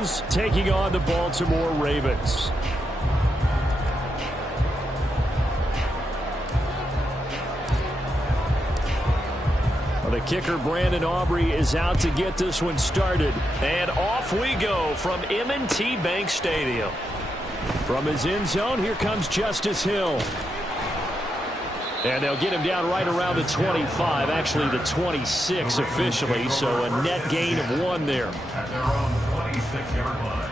is taking on the Baltimore Ravens. Well, the kicker, Brandon Aubrey, is out to get this one started. And off we go from M&T Bank Stadium. From his end zone, here comes Justice Hill. And they'll get him down right around the 25, actually the 26 officially, so a net gain of 1 there. At their own 26-yard line.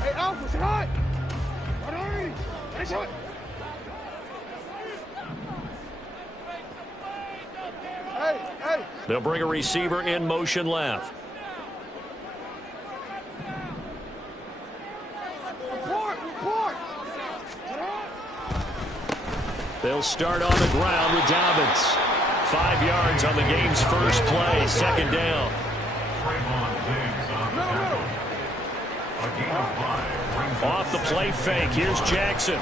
Hey, Alpha, say hi! What are you? Let's do it! They'll bring a receiver in motion left. Report! They'll start on the ground with Dobbins. 5 yards on the game's first play, second down. Off the play fake, here's Jackson.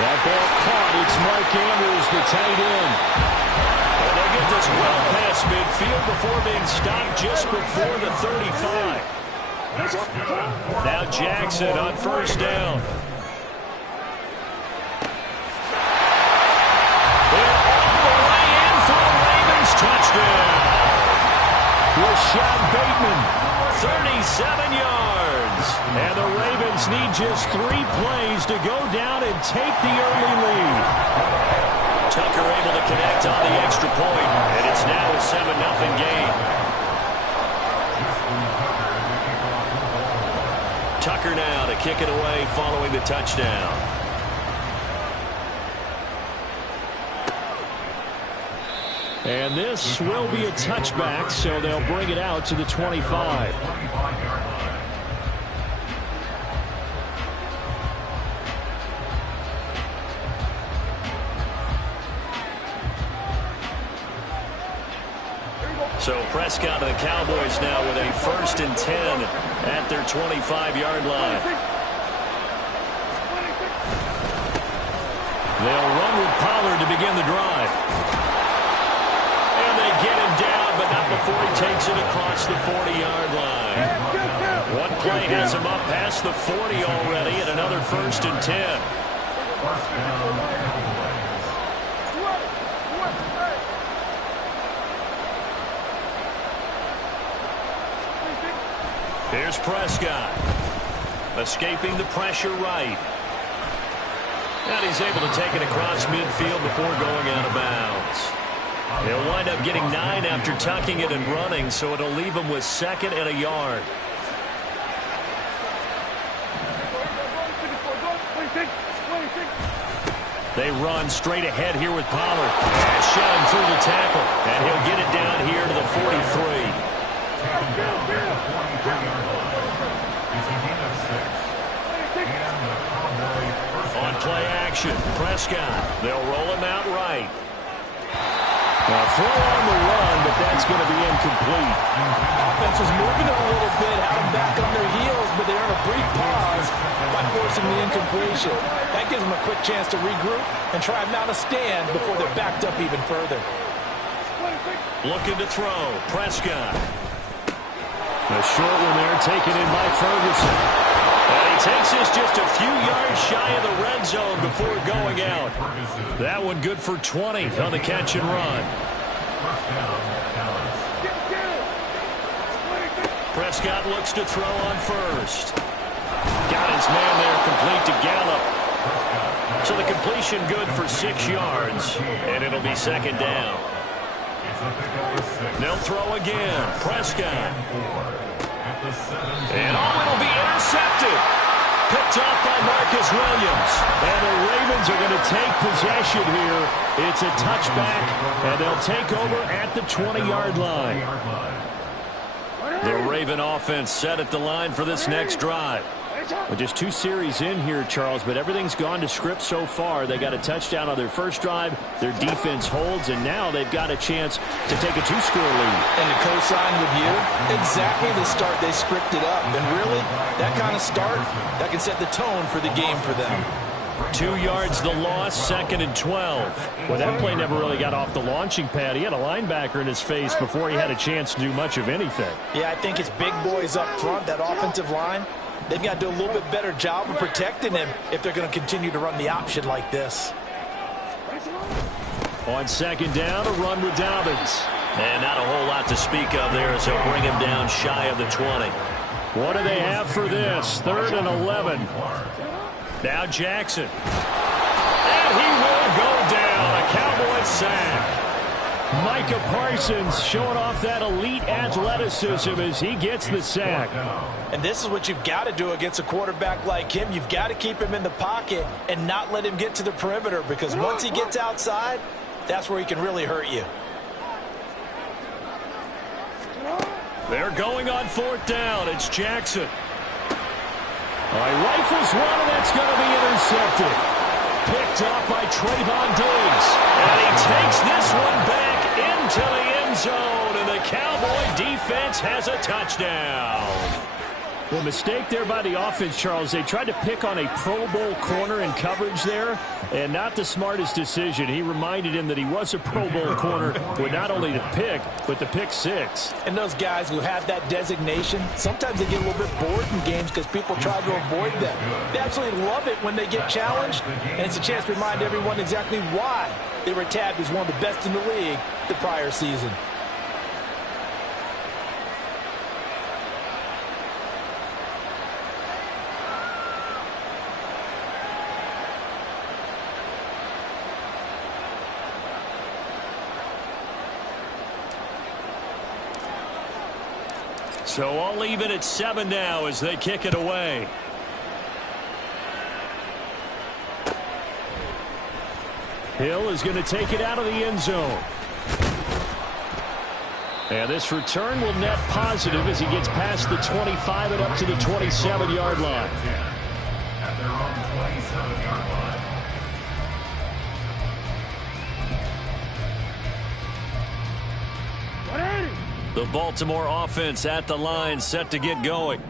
That ball caught. It's Mark Andrews, the tight end. And they'll get this well past midfield before being stopped just before the 35. Now Jackson on first down. They're all the way in for the Ravens touchdown. Rashad Bateman, 37 yards. And the Ravens need just 3 plays to go down and take the early lead. Tucker able to connect on the extra point, and it's now a 7-0 game. Tucker now to kick it away following the touchdown. And this will be a touchback, so they'll bring it out to the 25. So Prescott and the Cowboys now with a 1st and 10 at their 25-yard line. They'll run with Pollard to begin the drive. And they get him down, but not before he takes it across the 40-yard line. One play has him up past the 40 already, and another 1st and 10. Here's Prescott, escaping the pressure right. And he's able to take it across midfield before going out of bounds. He'll wind up getting 9 after tucking it and running, so it'll leave him with 2nd and a yard. They run straight ahead here with Pollard. And shot him through the tackle. And he'll get it down here to the 43. On play action, Prescott. They'll roll him out right. Now throw on the run, but that's going to be incomplete. Offense was moving a little bit, had them back on their heels, but they earned a brief pause by forcing the incompletion. That gives them a quick chance to regroup and try now to stand before they're backed up even further. Looking to throw, Prescott. The short one there taken in by Ferguson. And he takes this just a few yards shy of the red zone before going out. That one good for 20 on the catch and run. Prescott looks to throw on first. Got his man there complete to Gallup. So the completion good for 6 yards. And it'll be 2nd down. They'll throw again. Prescott. And it'll be intercepted. Picked off by Marcus Williams. And the Ravens are going to take possession here. It's a touchback, and they'll take over at the 20-yard line. The Raven offense set at the line for this next drive. Well, just 2 series in here, Charles, but everything's gone to script so far. They got a touchdown on their first drive. Their defense holds, and now they've got a chance to take a 2-score lead. And to co-sign with you, exactly the start they scripted up. And really, that kind of start, that can set the tone for the game for them. 2 yards the loss, 2nd and 12. Well, that play never really got off the launching pad. He had a linebacker in his face before he had a chance to do much of anything. Yeah, I think it's big boys up front, that offensive line. They've got to do a little bit better job of protecting him if they're going to continue to run the option like this. On 2nd down, a run with Dobbins. And not a whole lot to speak of there as they'll bring him down shy of the 20. What do they have for this? 3rd and 11. Now Jackson. And he will go down. A Cowboys sack. Micah Parsons showing off that elite athleticism as he gets the sack. And this is what you've got to do against a quarterback like him. You've got to keep him in the pocket and not let him get to the perimeter, because once he gets outside, that's where he can really hurt you. They're going on 4th down. It's Jackson. All right, rifles one, and that's going to be intercepted. Picked up by Trayvon Diggs. And he takes this one back into the end zone, and the Cowboy defense has a touchdown. Well, mistake there by the offense, Charles. They tried to pick on a Pro Bowl corner in coverage there, and not the smartest decision. He reminded him that he was a Pro Bowl corner with not only the pick, but the pick 6. And those guys who have that designation, sometimes they get a little bit bored in games because people try to avoid them. They absolutely love it when they get challenged, and it's a chance to remind everyone exactly why they were tabbed as one of the best in the league the prior season. So I'll leave it at 7 now as they kick it away. Hill is going to take it out of the end zone. And this return will net positive as he gets past the 25 and up to the 27-yard line. At their own 27-yard line. The Baltimore offense at the line, set to get going.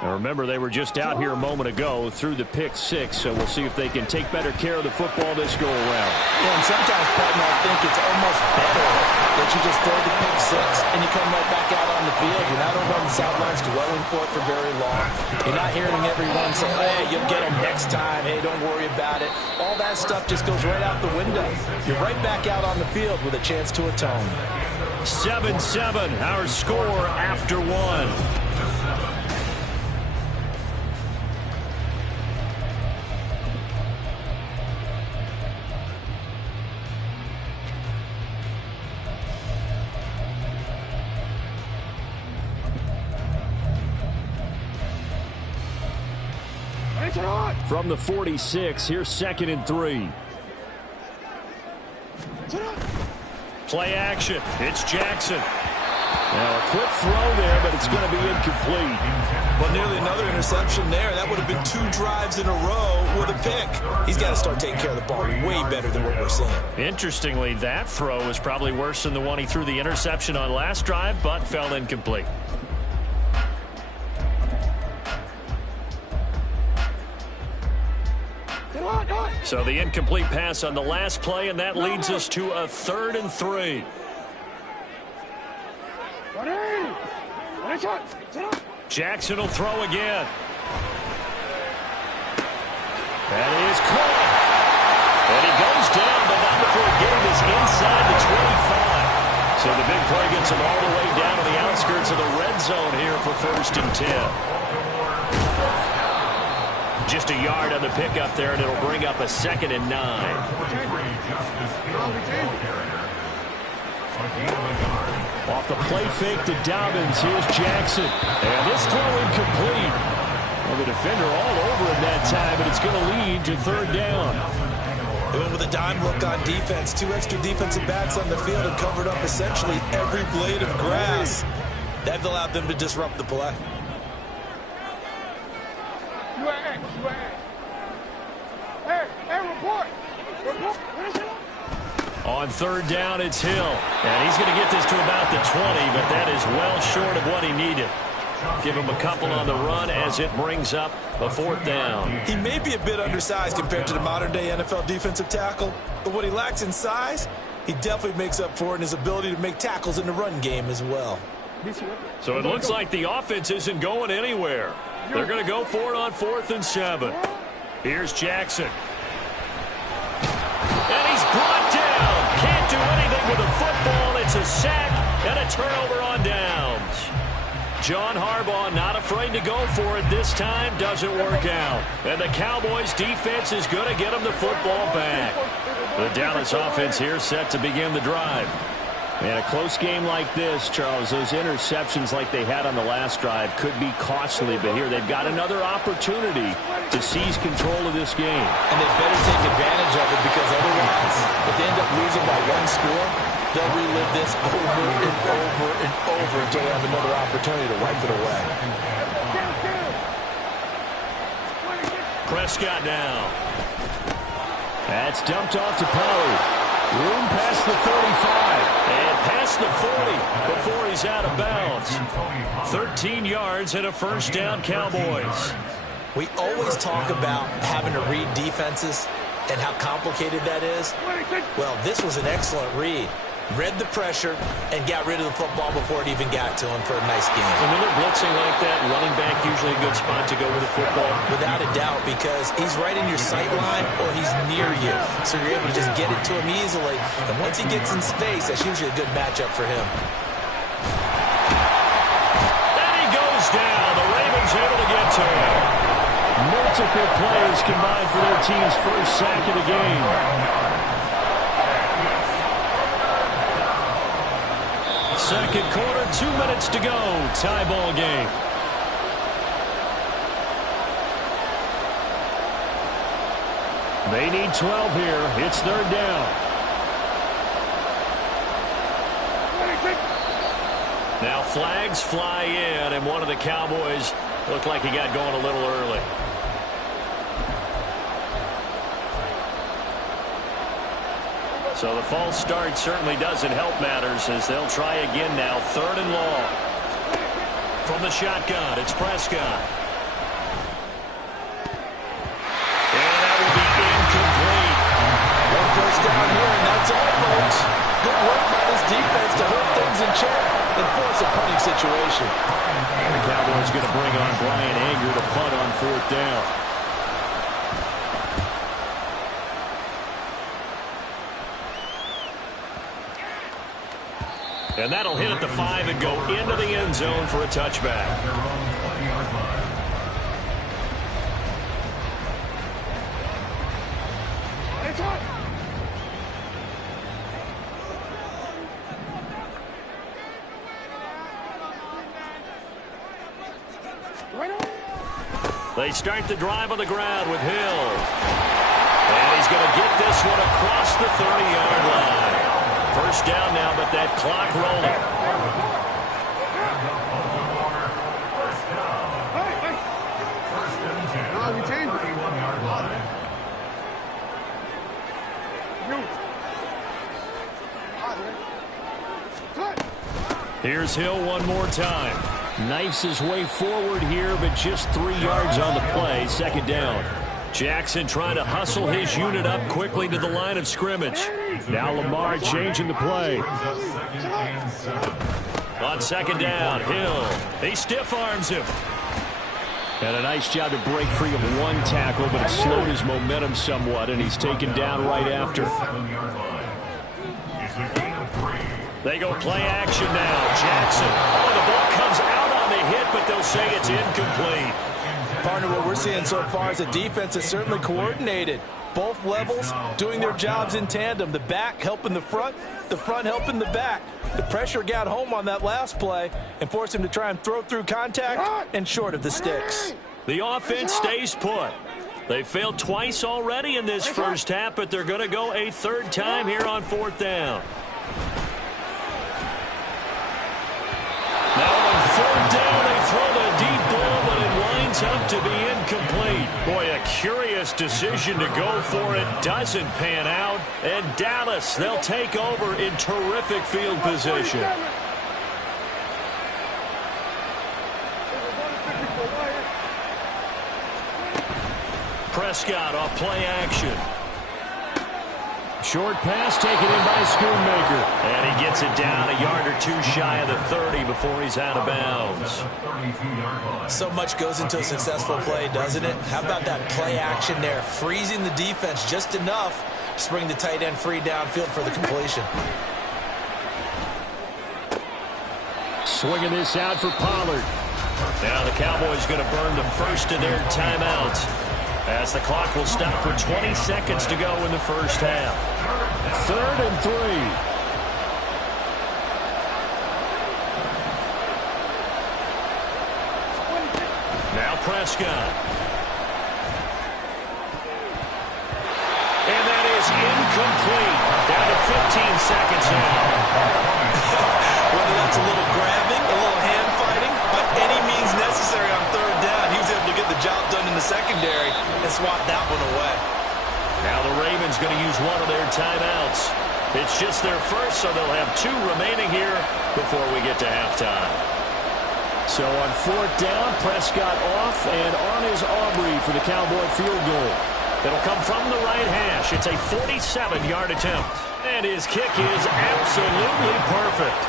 Now remember, they were just out here a moment ago through the pick 6, so we'll see if they can take better care of the football this go around. Yeah, and sometimes, partner, I think it's almost better that you just throw the pick 6 and you come right back out on the field. You're not over on the sidelines dwelling for it for very long. You're not hearing everyone say, hey, you'll get them next time. Hey, don't worry about it. All that stuff just goes right out the window. You're right back out on the field with a chance to atone. 7-7, our score after 1. From the 46, here's 2nd and 3. Play action. It's Jackson. Now a quick throw there, but it's going to be incomplete. Well, nearly another interception there. That would have been 2 drives in a row with a pick. He's got to start taking care of the ball way better than what we're seeing. Interestingly, that throw was probably worse than the one he threw the interception on last drive, but fell incomplete. So the incomplete pass on the last play, and that leads us to a 3rd and 3. Jackson will throw again. That is caught. And he goes down, but not before getting this inside the 25. So the big play gets him all the way down to the outskirts of the red zone here for 1st and 10. Just a yard on the pickup there, and it'll bring up a 2nd and 9. Off the play fake to Dobbins, here's Jackson. And this throw incomplete. Well, the defender all over him that time, but it's going to lead to 3rd down. They went with a dime look on defense. 2 extra defensive backs on the field and covered up essentially every blade of grass. That allowed them to disrupt the play. report. On third down, it's Hill. And he's going to get this to about the 20, but that is well short of what he needed. Give him a couple on the run as it brings up a fourth down. He may be a bit undersized compared to the modern-day NFL defensive tackle, but what he lacks in size, he definitely makes up for it in his ability to make tackles in the run game as well. So it looks like the offense isn't going anywhere. They're going to go for it on 4th and 7. Here's Jackson. And he's brought down. Can't do anything with the football. It's a sack and a turnover on downs. John Harbaugh not afraid to go for it this time. Doesn't work out. And the Cowboys defense is going to get him the football back. The Dallas offense here set to begin the drive. And a close game like this, Charles, those interceptions like they had on the last drive could be costly. But here they've got another opportunity to seize control of this game. And they better take advantage of it, because otherwise, if they end up losing by one score, they'll relive this over and over and over until they have another opportunity to wipe it away. Prescott now. That's dumped off to Poe. Room past the 35 and past the 40 before he's out of bounds. 13 yards and a first down, Cowboys. We always talk about having to read defenses and how complicated that is. Well, this was an excellent read. Read the pressure and got rid of the football before it even got to him for a nice game. And when they're blitzing like that, running back usually a good spot to go with the football. Without a doubt, because he's right in your sight line or he's near you. So you're able to just get it to him easily. And once he gets in space, that's usually a good matchup for him. And he goes down. The Ravens able to get to him. Multiple players combined for their team's first sack of the game. Second quarter, 2 minutes to go. Tie ball game. They need 12 here. It's third down. Now flags fly in, and one of the Cowboys looked like he got going a little early. So the false start certainly doesn't help matters, as they'll try again now. Third and long. From the shotgun, it's Prescott. And that will be incomplete. One first down here, and that's all, folks. Good work by this defense to hold things in check and force a punting situation. The Cowboys going to bring on Brian Anger to punt on fourth down. And that'll hit at the 5 and go into the end zone for a touchback. They start the drive on the ground with Hill. And he's going to get this one across the 30-yard line. First down now, but that clock rolling. Here's Hill one more time. Knifes his way forward here, but just 3 yards on the play. Second down. Jackson trying to hustle his unit up quickly to the line of scrimmage. Now Lamar changing the play. On second down, Hill. He stiff arms him. And a nice job to break free of one tackle, but it slowed his momentum somewhat, and he's taken down right after. They go play action now. Jackson. Oh, the ball comes out on the hit, but they'll say it's incomplete. Partner, what we're seeing so far is the defense is certainly coordinated. Both levels doing their jobs in tandem. The back helping the front helping the back. The pressure got home on that last play and forced him to try and throw through contact and short of the sticks. The offense stays put. They failed twice already in this first half, but they're going to go a third time here on fourth down. Now on third down, they throw the deep ball, but it winds up to be incomplete. curious decision to go for it. Doesn't pan out. And Dallas, they'll take over in terrific field position. Prescott off play action. Short pass taken in by Schoonmaker. And he gets it down a yard or two shy of the 30 before he's out of bounds. So much goes into a successful play, doesn't it? How about that play action there? Freezing the defense just enough to bring the tight end free downfield for the completion. Swinging this out for Pollard. Now the Cowboys going to burn the first of their timeouts, as the clock will stop for 20 seconds to go in the first half. 3rd and 3. Now Prescott. And that is incomplete. Down to 15 seconds now. Whether that's a little grabbing, a little hand fighting, by any means necessary on 3rd down, he was able to get the job done in the secondary and swat that one away. Now the Ravens going to use one of their timeouts. It's just their first, so they'll have 2 remaining here before we get to halftime. So on 4th down, Prescott off, and on is Aubrey for the Cowboy field goal. It'll come from the right hash. It's a 47-yard attempt. And his kick is absolutely perfect.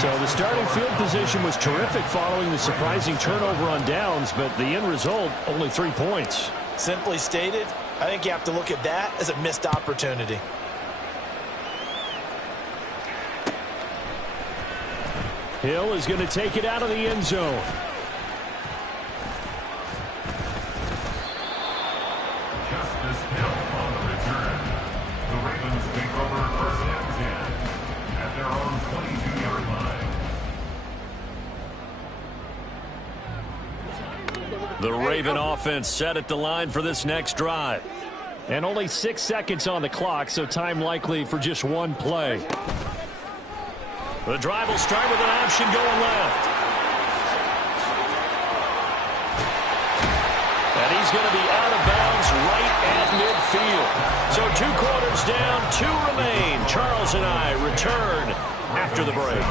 So the starting field position was terrific following the surprising turnover on downs, but the end result, only 3 points. Simply stated, I think you have to look at that as a missed opportunity. Hill is going to take it out of the end zone. Justice Hill on the return. The Ravens take over 1st and 10 at their own 22-yard line. The Raven offense set at the line for this next drive. And only 6 seconds on the clock, so time likely for just one play. The drive will start with an option going left. And he's going to be out of bounds right at midfield. So 2 quarters down, 2 remain. Charles and I return after the break.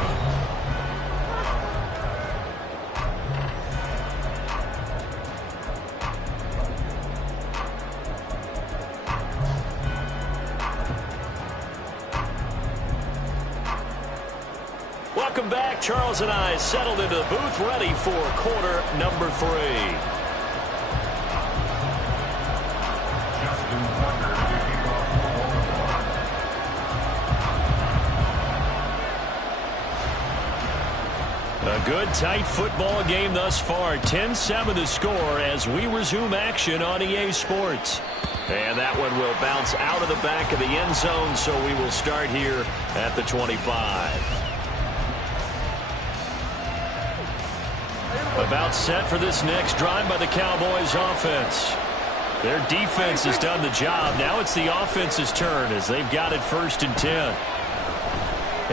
Welcome back. Charles and I settled into the booth, ready for quarter number 3. A good, tight football game thus far. 10-7 the score as we resume action on EA Sports. And that one will bounce out of the back of the end zone, so we will start here at the 25. About set for this next drive by the Cowboys offense. Their defense has done the job. Now it's the offense's turn as they've got it 1st and 10.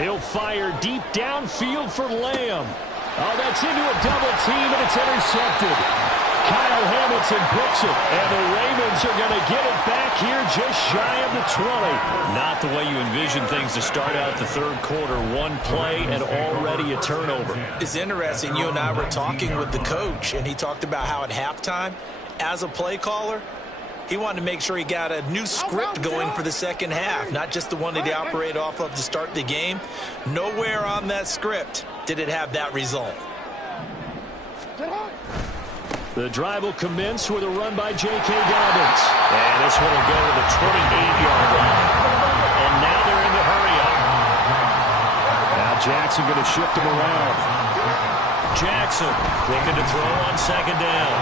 He'll fire deep downfield for Lamb. Oh, that's into a double team, and it's intercepted. Kyle Hamilton picks it, and the Ravens are going to get it back here just shy of the 20. Not the way you envision things to start out the 3rd quarter. 1 play and already a turnover. It's interesting. You and I were talking with the coach, and he talked about how at halftime, as a play caller, he wanted to make sure he got a new script going for the second half, not just the one that he operated off of to start the game. Nowhere on that script did it have that result. The drive will commence with a run by J.K. Dobbins. And this one will go to the 28-yard line. And now they're in the hurry-up. Now Jackson going to shift him around. Jackson looking to throw on 2nd down.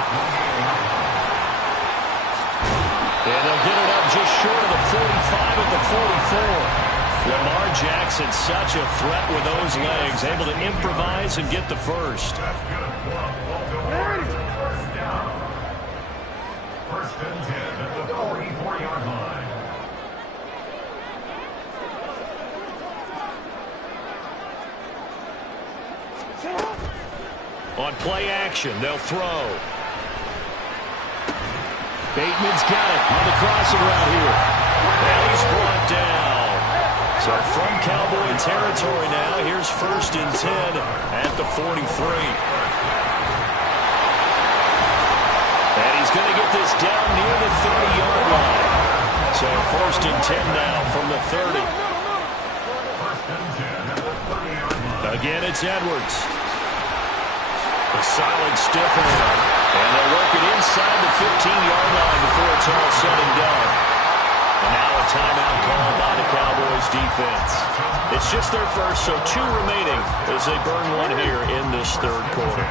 And they'll get it up just short of the 45 at the 44. Lamar Jackson, such a threat with those legs, able to improvise and get the first. First and 10 at the 44-yard line. On play action, they'll throw. Bateman's got it on the crossing route here. And he's brought down. So from Cowboy territory now, here's 1st and 10 at the 43. And he's going to get this down near the 30-yard line. So 1st and 10 now from the 30. Again, it's Edwards. A solid stiff arm. And they'll work it inside the 15-yard line before it's all said and done. And now a timeout called by the Cowboys defense. It's just their first, so 2 remaining as they burn one here in this 3rd quarter.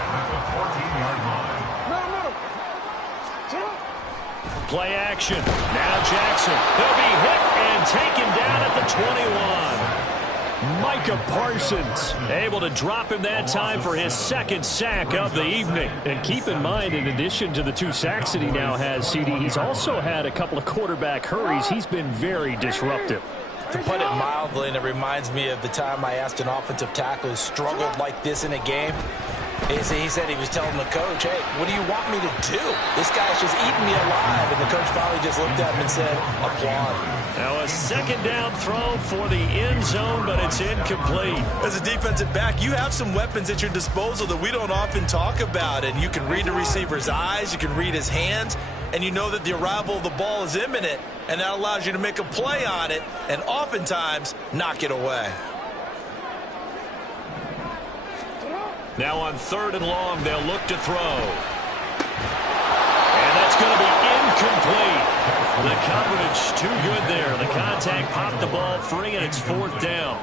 Play action. Now Jackson. He'll be hit and taken down at the 21. Micah Parsons able to drop him that time for his 2nd sack of the evening. And keep in mind, in addition to the 2 sacks that he now has, CD, he's also had a couple of quarterback hurries. He's been very disruptive. To put it mildly, and it reminds me of the time I asked an offensive tackle who struggled like this in a game. He said he was telling the coach, hey, what do you want me to do? This guy's just eating me alive. And the coach finally just looked at him and said, applaud. Now a 2nd down throw for the end zone, but it's incomplete. As a defensive back, you have some weapons at your disposal that we don't often talk about. And you can read the receiver's eyes, you can read his hands, and you know that the arrival of the ball is imminent. And that allows you to make a play on it and oftentimes knock it away. Now on 3rd and long, they'll look to throw. And that's going to be incomplete. The coverage too good there. The contact popped the ball free, and it's 4th down.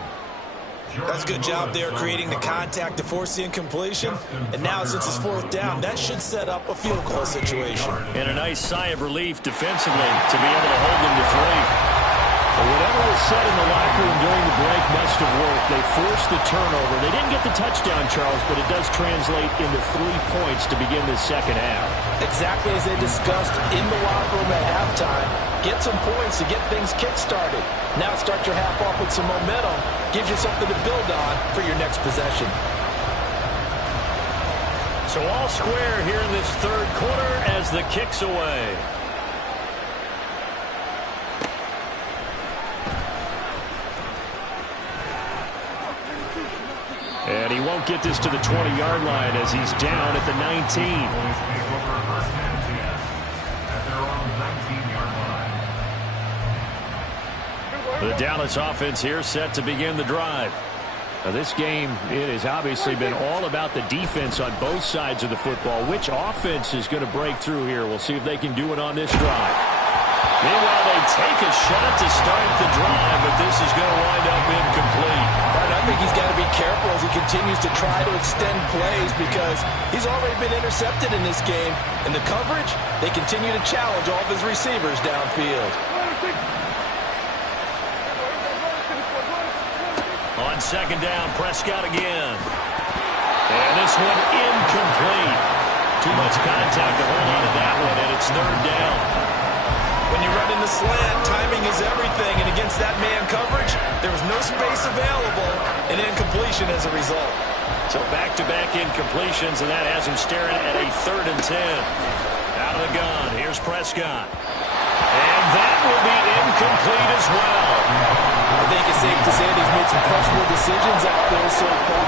That's a good job there creating the contact to force the incompletion. And now since it's 4th down, that should set up a field goal situation. And a nice sigh of relief defensively to be able to hold them to 3. Whatever was said in the locker room during the break must have worked. They forced the turnover. They didn't get the touchdown, Charles, but it does translate into 3 points to begin this 2nd half. Exactly as they discussed in the locker room at halftime. Get some points to get things kick-started. Now start your half off with some momentum. Gives you something to build on for your next possession. So all square here in this 3rd quarter as the kick's away. And he won't get this to the 20-yard line as he's down at the 19. The Dallas offense here set to begin the drive. Now this game, it has obviously been all about the defense on both sides of the football. Which offense is going to break through here? We'll see if they can do it on this drive. Meanwhile, they take a shot to start the drive, but this is going to wind up incomplete. Right, I think he's got to be careful as he continues to try to extend plays because he's already been intercepted in this game. And the coverage, they continue to challenge all of his receivers downfield. On 2nd down, Prescott again. And this one incomplete. Too much contact to hold on to that one, and it's 3rd down. When you run in the slant, timing is everything, and against that man coverage, there was no space available, and incompletion as a result. So back-to-back incompletions, and that has him staring at a 3rd and 10. Out of the gun, here's Prescott. And that will be incomplete as well. I think it's safe to say that he's made some questionable decisions out there so far.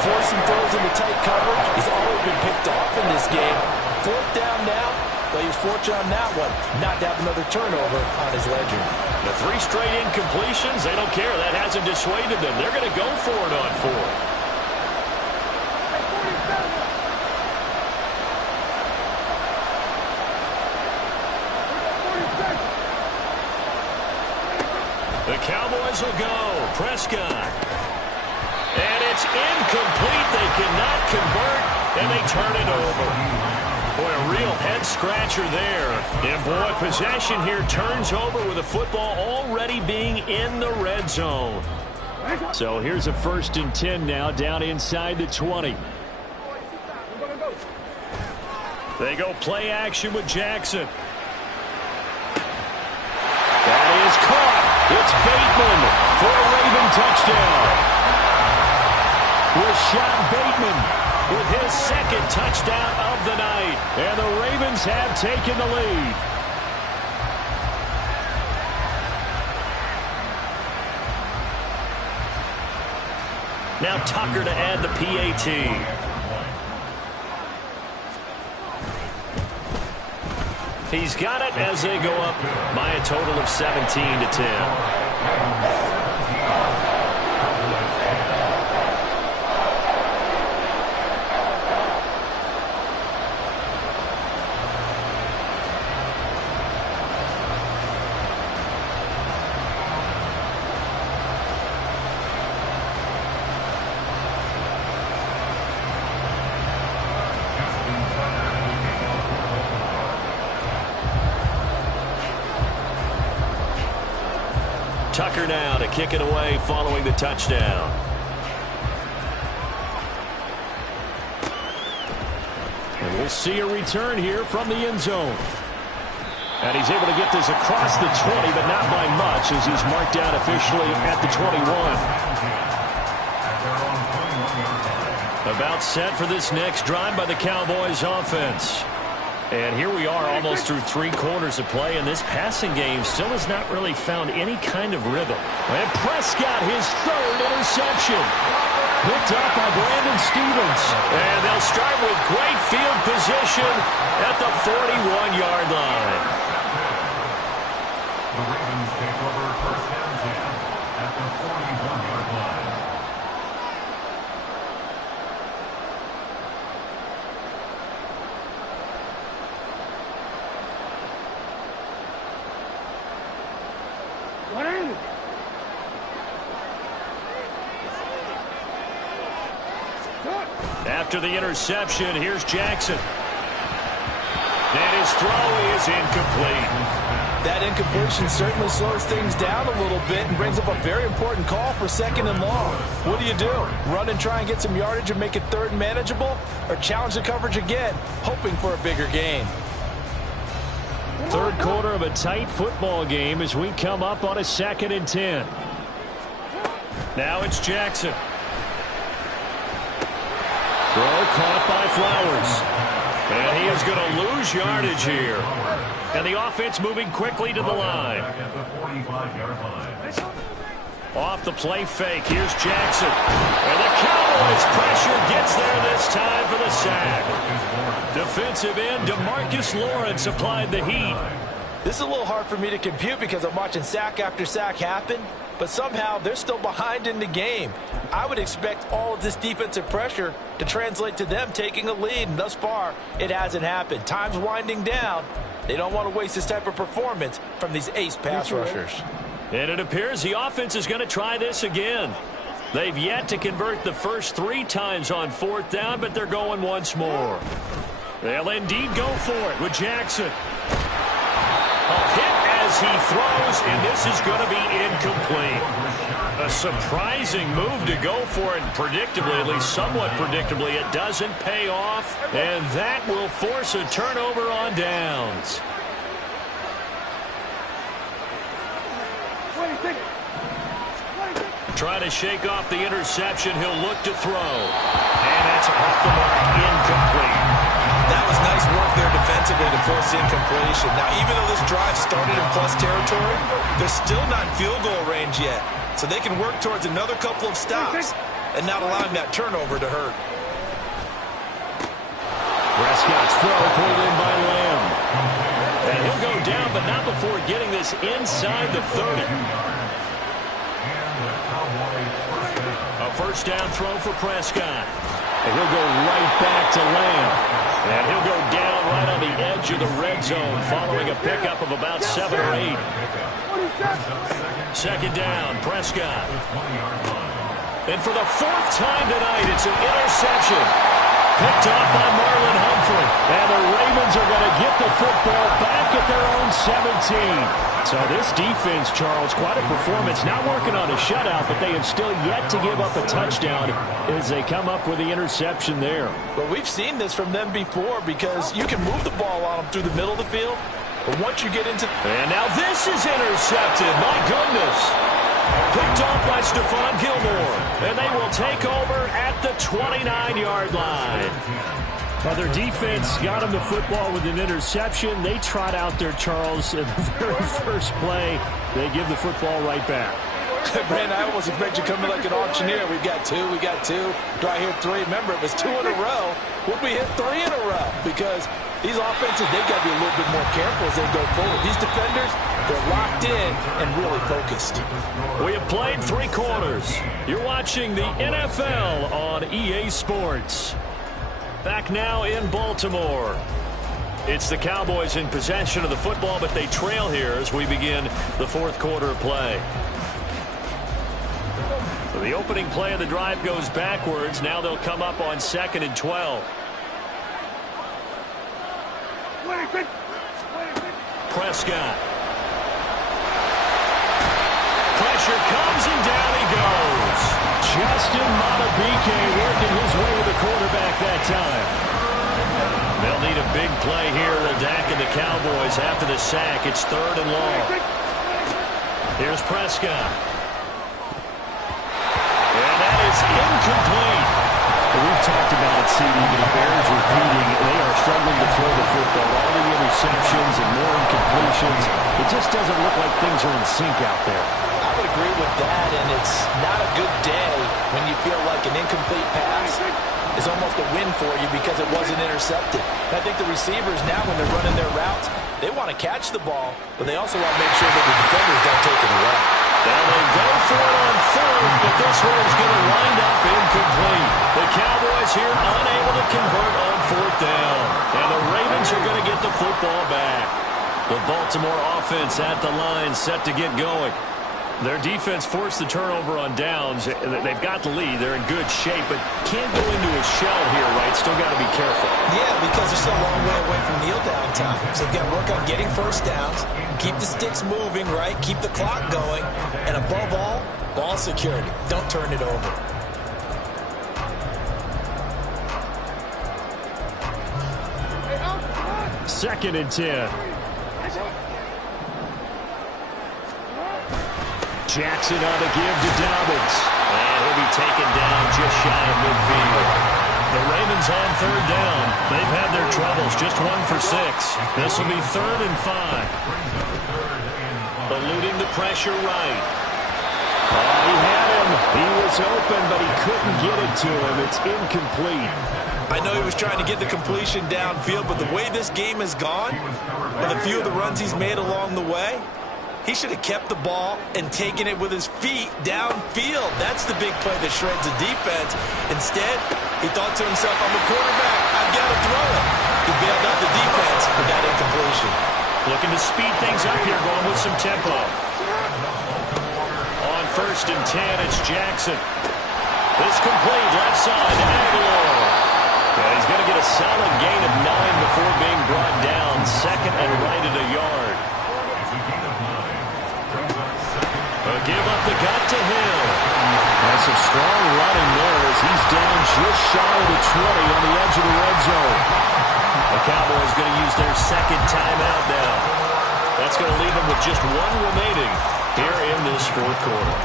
Forcing throws into tight coverage. He's always been picked off in this game. 4th down now. But he's fortunate on that one, not to have another turnover on his ledger. The 3 straight incompletions, they don't care. That hasn't dissuaded them. They're going to go for it on 4th. The Cowboys will go. Prescott. And it's incomplete. They cannot convert, and they turn it over. Boy, a real head-scratcher there. And, boy, possession here turns over with the football already being in the red zone. So here's a 1st and 10 now down inside the 20. They go play action with Jackson. That is caught. It's Bateman for a Raven touchdown. Rashad Bateman with his 2nd touchdown of the night. And the Ravens have taken the lead. Now Tucker to add the PAT. He's got it as they go up by a total of 17-10. Tucker now to kick it away following the touchdown. And we'll see a return here from the end zone. And he's able to get this across the 20, but not by much as he's marked down officially at the 21. About set for this next drive by the Cowboys offense. And here we are almost through 3 quarters of play, and this passing game still has not really found any kind of rhythm. And Prescott, his 3rd interception. Picked up by Brandon Stevens. And they'll start with great field position at the 41-yard line. The Ravens take over first and 10 at the 41-yard line. What is it? After the interception, here's Jackson. And his throw is incomplete. That incompletion certainly slows things down a little bit and brings up a very important call for 2nd and long. What do? Run and try and get some yardage and make it 3rd and manageable? Or challenge the coverage again, hoping for a bigger gain? 3rd quarter of a tight football game as we come up on a 2nd and 10. Now it's Jackson. Throw caught by Flowers. And he is going to lose yardage here. And the offense moving quickly to the line. Off the play fake, here's Jackson. And the Cowboys pressure gets there this time for the sack. Defensive end DeMarcus Lawrence applied the heat. This is a little hard for me to compute because I'm watching sack after sack happen, but somehow they're still behind in the game. I would expect all of this defensive pressure to translate to them taking a lead, and thus far, it hasn't happened. Time's winding down. They don't want to waste this type of performance from these ace pass rushers. And it appears the offense is going to try this again. They've yet to convert the first 3 times on 4th down, but they're going once more. They'll indeed go for it with Jackson. A hit as he throws, and this is going to be incomplete. A surprising move to go for it, and predictably, at least somewhat predictably, it doesn't pay off, and that will force a turnover on downs. Trying to shake off the interception, he'll look to throw. And that's off the mark, incomplete. That was nice work there defensively to force incompletion. Now, even though this drive started in plus territory, they're still not in field goal range yet. So they can work towards another couple of stops and not allowing that turnover to hurt. Prescott's throw pulled in by Lamb. And he'll go down, but not before getting this inside the 30. A first down throw for Prescott. And he'll go right back to Lamb. And he'll go down right on the edge of the red zone following a pickup of about 7 or 8. 2nd down, Prescott. And for the 4th time tonight, it's an interception. Picked off by Marlon Humphrey. And the Ravens are going to get the football back at their own 17. So this defense, Charles, quite a performance. Not working on a shutout, but they have still yet to give up a touchdown as they come up with the interception there. But we've seen this from them before because you can move the ball on them through the middle of the field. But once you get into... And now this is intercepted. My goodness. Picked off by Stephon Gilmore. And they will take over at the 29-yard line. Well, their defense got them the football with an interception. They trot out there, Charles, in the very first play. They give the football right back. Brandon, I almost expect you coming like an auctioneer. We've got two, we got two. Do I hear three? Remember, it was 2 in a row. Would we hit 3 in a row? Because these offenses, they've got to be a little bit more careful as they go forward. These defenders, they're locked in and really focused. We have played 3 quarters. You're watching the NFL on EA Sports. Back now in Baltimore. It's the Cowboys in possession of the football, but they trail here as we begin the 4th quarter of play. So the opening play of the drive goes backwards. Now they'll come up on 2nd and 12. Prescott. Pressure comes and down he goes. Justin Madubuike working his way to the quarterback that time. They'll need a big play here. They'll dack in the Cowboys after the sack. It's 3rd and long. Here's Prescott. And that is incomplete. We've talked about it, CD, but it bears repeating. They are struggling to throw the football. All the interceptions and more incompletions. It just doesn't look like things are in sync out there. I would agree with that, and it's not a good day when you feel like an incomplete pass is almost a win for you because it wasn't intercepted. And I think the receivers now, when they're running their routes, they want to catch the ball, but they also want to make sure that the defenders don't take it away. Now they go for it on 3rd, but this one is going to wind up incomplete. The Cowboys here unable to convert on 4th down. And the Ravens are going to get the football back. The Baltimore offense at the line set to get going. Their defense forced the turnover on downs. They've got the lead. They're in good shape, but can't go into a shell here, right? Still got to be careful. Yeah, because they're still a long way away from kneel down time. So they've got to work on getting first downs, keep the sticks moving, right? Keep the clock going. And above all, ball security. Don't turn it over. Second and 10. Jackson on the give to Dobbins. And he'll be taken down just shy of midfield. The Ravens on 3rd down. They've had their troubles. Just 1 for 6. This will be 3rd and 5. Eluding the pressure right. Oh, he had him. He was open, but he couldn't get it to him. It's incomplete. I know he was trying to get the completion downfield, but the way this game has gone, with a few of the runs he's made along the way, he should have kept the ball and taken it with his feet downfield. That's the big play that shreds the defense. Instead, he thought to himself, I'm a quarterback. I've got to throw it. He bailed out the defense with that incompletion. Looking to speed things up here, going with some tempo. On 1st and 10, it's Jackson. This complete, left side to Aguilar. And he's going to get a solid gain of 9 before being brought down. 2nd and right at a yard. Give up the gut to Hill. And some strong running there as he's down just shy of the 20 on the edge of the red zone. The Cowboys going to use their 2nd timeout now. That's going to leave them with just 1 remaining here in this 4th quarter.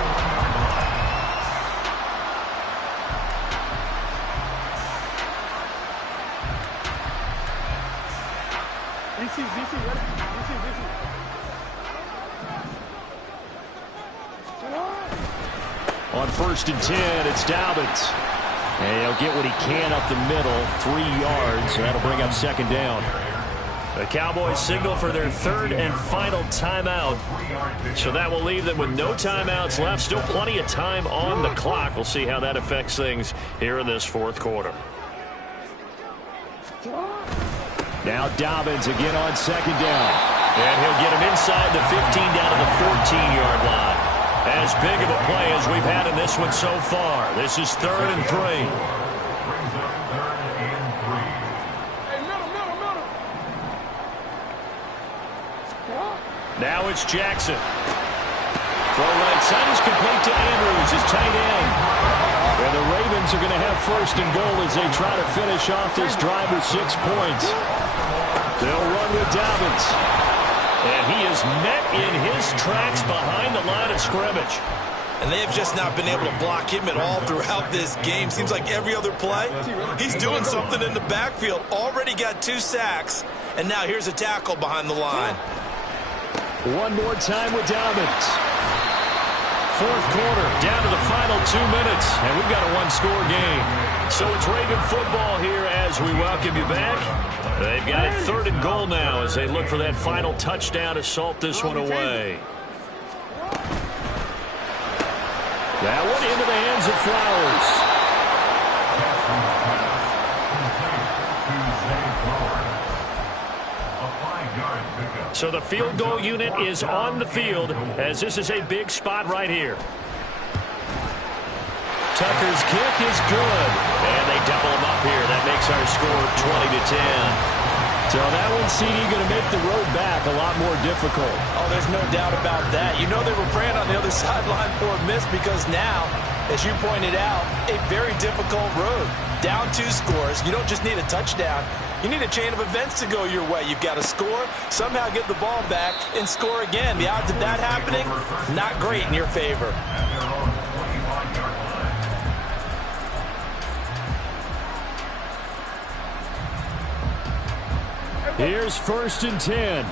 On 1st and 10, it's Dobbins. And he'll get what he can up the middle, 3 yards. So that'll bring up 2nd down. The Cowboys signal for their 3rd and final timeout. So that will leave them with no timeouts left. Still plenty of time on the clock. We'll see how that affects things here in this 4th quarter. Now Dobbins again on 2nd down. And he'll get him inside the 15 down to the 14-yard line. As big of a play as we've had in this one so far. This is 3rd and 3. Now it's Jackson. Throw right side is complete to Andrews, his tight end. And the Ravens are going to have 1st and goal as they try to finish off this drive with 6 points. They'll run with Dobbins. And he is met in his tracks behind the line of scrimmage. And they have just not been able to block him at all throughout this game. Seems like every other play, he's doing something in the backfield. Already got 2 sacks. And now here's a tackle behind the line. One more time with Dobbins. fourth quarter, down to the final 2 minutes, and we've got a one-score game. So it's Raven football here as we welcome you back. They've got it 3rd and goal now as they look for that final touchdown to salt this one away. That one into the hands of Flowers. So the field goal unit is on the field as this is a big spot right here. Tucker's kick is good. And they double him up here. That makes our score 20-10. So that one, CD, going to make the road back a lot more difficult. Oh, there's no doubt about that. You know they were praying on the other sideline for a miss because now, as you pointed out, a very difficult road. Down 2 scores. You don't just need a touchdown. You need a chain of events to go your way. You've got to score, somehow get the ball back, and score again. The odds of that happening, not great in your favor. Here's 1st and 10.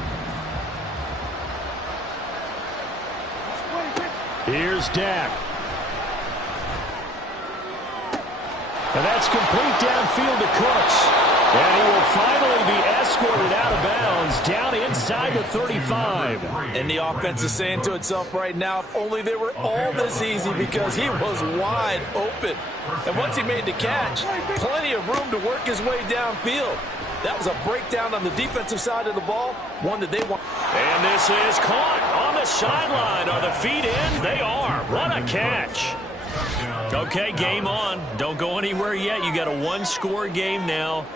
Here's Dak. And that's complete downfield to Cooks. And he will finally be escorted out of bounds down inside the 35. And the offense is saying to itself right now, if only they were all this easy because he was wide open. And once he made the catch, plenty of room to work his way downfield. That was a breakdown on the defensive side of the ball, one that they want. And this is caught on the sideline. Are the feet in? They are. What a catch. Okay, game on. Don't go anywhere yet. You got a one-score game now.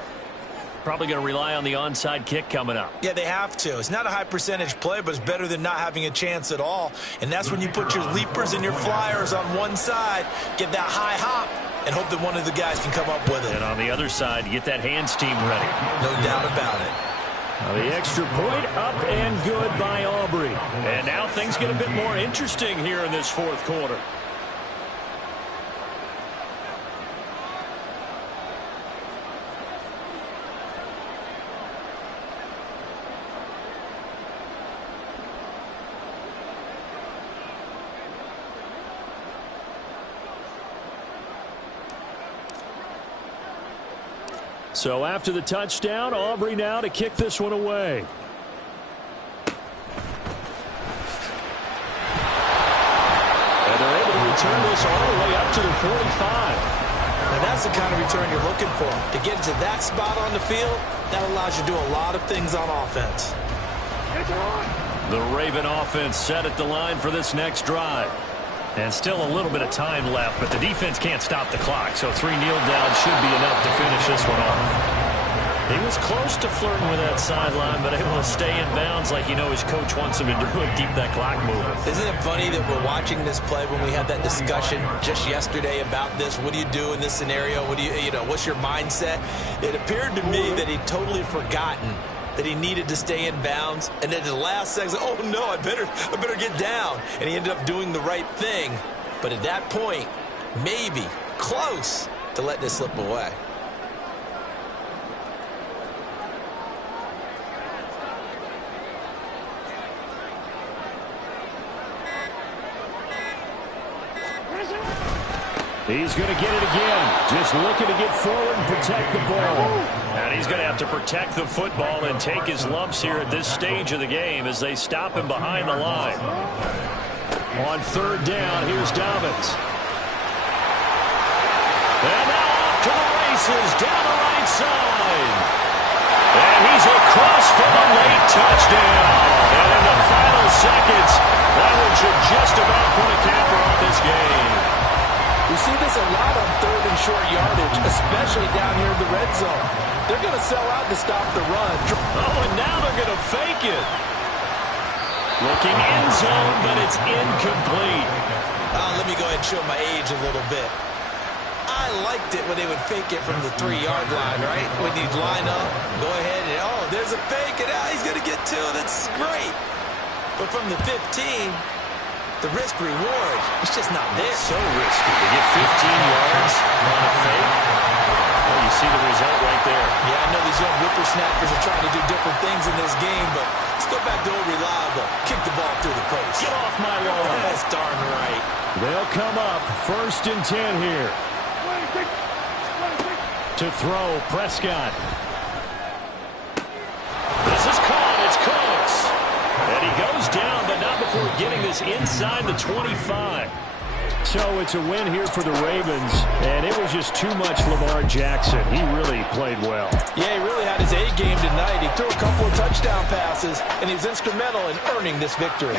Probably going to rely on the onside kick coming up. Yeah, they have to. It's not a high-percentage play, but it's better than not having a chance at all. And that's when you put your leapers and your flyers on one side, get that high hop, and hope that one of the guys can come up with it. And on the other side, get that hands team ready. No doubt about it. Now the extra point up and good by Aubrey. And now things get a bit more interesting here in this fourth quarter. So after the touchdown, Aubrey now to kick this one away. And they're able to return this all the way up to the 45. And that's the kind of return you're looking for. To get to that spot on the field, that allows you to do a lot of things on offense. The Raven offense set at the line for this next drive. And still a little bit of time left, but the defense can't stop the clock, so 3 kneel downs should be enough to finish this one off. He was close to flirting with that sideline, but able to stay in bounds like his coach wants him to do and keep that clock moving. Isn't it funny that we're watching this play when we had that discussion just yesterday about this? What do you do in this scenario? What do what's your mindset? It appeared to me that he'd totally forgotten that he needed to stay in bounds, and then at the last second, oh no, I better get down. And he ended up doing the right thing. But at that point, maybe close to letting it slip away. He's going to get it again. Just looking to get forward and protect the ball. And he's going to have to protect the football and take his lumps here at this stage of the game as they stop him behind the line. On 3rd down, here's Dobbins. And now off to the races down the right side. And he's across for the late touchdown. And in the final seconds, that one should just about put a capper on this game. We see this a lot on 3rd and short yardage, especially down here in the red zone. They're going to sell out to stop the run. Oh, and now they're going to fake it. Looking end zone, but it's incomplete. Let me go ahead and show my age a little bit. I liked it when they would fake it from the 3-yard line, right? When you'd line up, go ahead, and there's a fake, and he's going to get 2. That's great. But from the 15, the risk-reward, it's just not there. So risky to get 15 yards on a fake. Well, you see the result right there. Yeah, I know these young whippersnappers are trying to do different things in this game, but let's go back to old reliable. Kick the ball through the post. Get off my lawn. That's darn right. They'll come up 1st and 10 here. To throw, Prescott. This is caught. It's close. And he goes down, but not before getting this inside the 25. So it's a win here for the Ravens, and it was just too much Lamar Jackson. He really played well. Yeah, he really had his A game tonight. He threw a couple of touchdown passes, and he's instrumental in earning this victory.